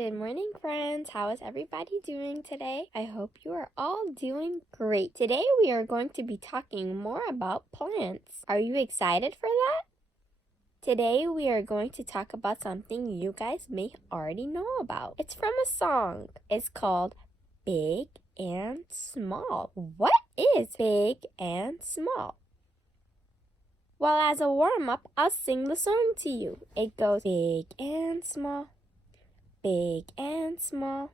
Good morning, friends. How is everybody doing today? I hope you are all doing great. Today we are going to be talking more about plants. Are you excited for that? Today we are going to talk about something you guys may already know about. It's from a song. It's called Big and Small. What is Big and Small? Well, as a warm-up, I'll sing the song to you. It goes big and small, big and small,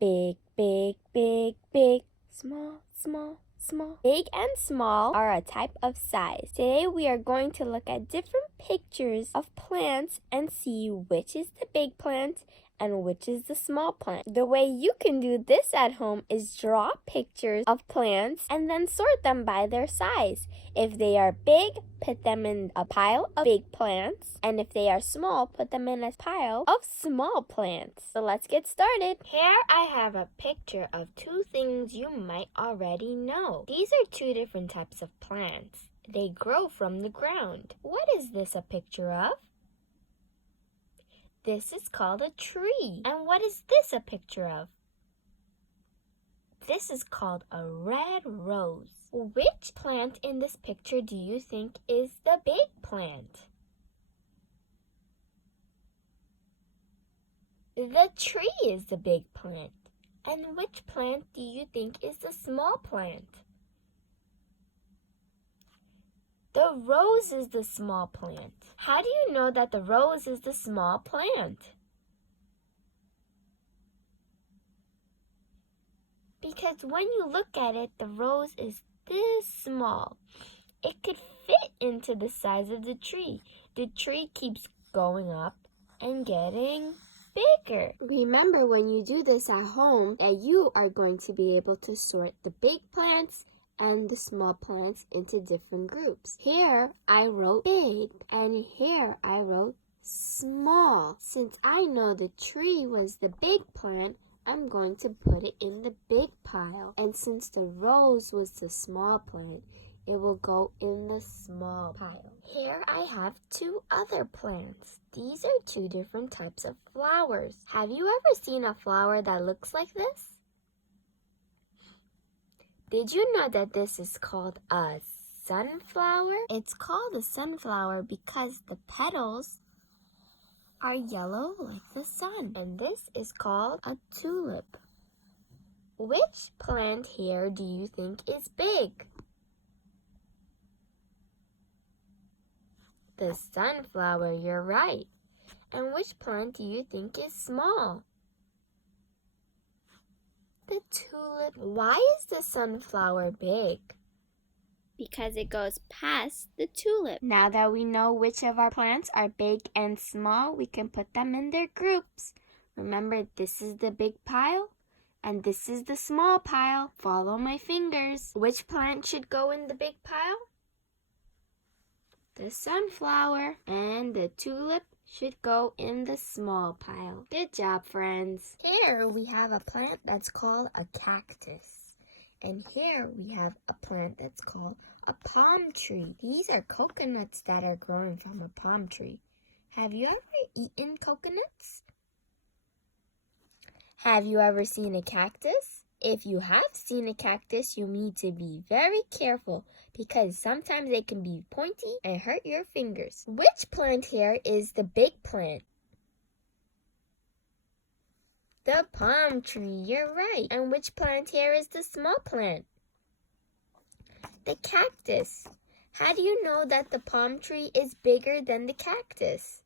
big, big, big, big, small, small, small. Big and small are a type of size. Today we are going to look at different pictures of plants and see which is the big plant and which is the small plant. The way you can do this at home is draw pictures of plants and then sort them by their size. If they are big, put them in a pile of big plants, and if they are small, put them in a pile of small plants. So let's get started. Here I have a picture of two things you might already know. These are two different types of plants. They grow from the ground. What is this a picture of? This is called a tree. And what is this a picture of? This is called a red rose. Which plant in this picture do you think is the big plant? The tree is the big plant. And which plant do you think is the small plant? The rose is the small plant. How do you know that the rose is the small plant? Because when you look at it, the rose is this small. It could fit into the size of the tree. The tree keeps going up and getting bigger. Remember when you do this at home that you are going to be able to sort the big plants and the small plants into different groups. Here I wrote big and here I wrote small. Since I know the tree was the big plant, I'm going to put it in the big pile. And since the rose was the small plant, it will go in the small pile. Here I have two other plants. These are two different types of flowers. Have you ever seen a flower that looks like this? Did you know that this is called a sunflower? It's called a sunflower because the petals are yellow like the sun. And this is called a tulip. Which plant here do you think is big? The sunflower, you're right. And which plant do you think is small? The tulip. Why is the sunflower big? Because it goes past the tulip. Now that we know which of our plants are big and small, we can put them in their groups. Remember, this is the big pile and this is the small pile. Follow my fingers. Which plant should go in the big pile? The sunflower. And the tulip should go in the small pile. Good job, friends. Here we have a plant that's called a cactus. And here we have a plant that's called a palm tree. These are coconuts that are growing from a palm tree. Have you ever eaten coconuts? Have you ever seen a cactus? If you have seen a cactus, you need to be very careful because sometimes they can be pointy and hurt your fingers. Which plant here is the big plant? The palm tree, you're right. And which plant here is the small plant? The cactus. How do you know that the palm tree is bigger than the cactus?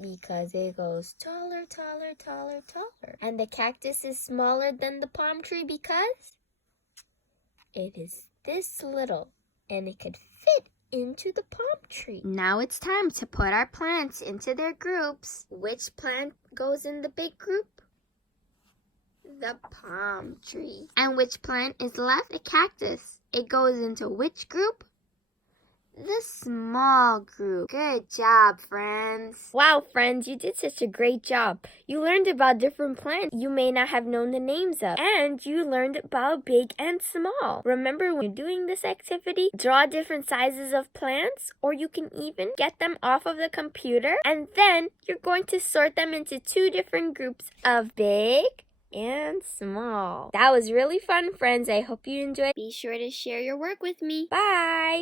Because it goes taller, taller, taller, taller. And the cactus is smaller than the palm tree because it is this little and it could fit into the palm tree. Now it's time to put our plants into their groups. Which plant goes in the big group? The palm tree. And which plant is left? The cactus. It goes into which group? the small group. Good job, friends. Wow, friends, you did such a great job. You learned about different plants you may not have known the names of. And you learned about big and small. Remember, when you're doing this activity, draw different sizes of plants, or you can even get them off of the computer. And then you're going to sort them into 2 different groups of big and small. That was really fun, friends. I hope you enjoyed. Be sure to share your work with me. Bye!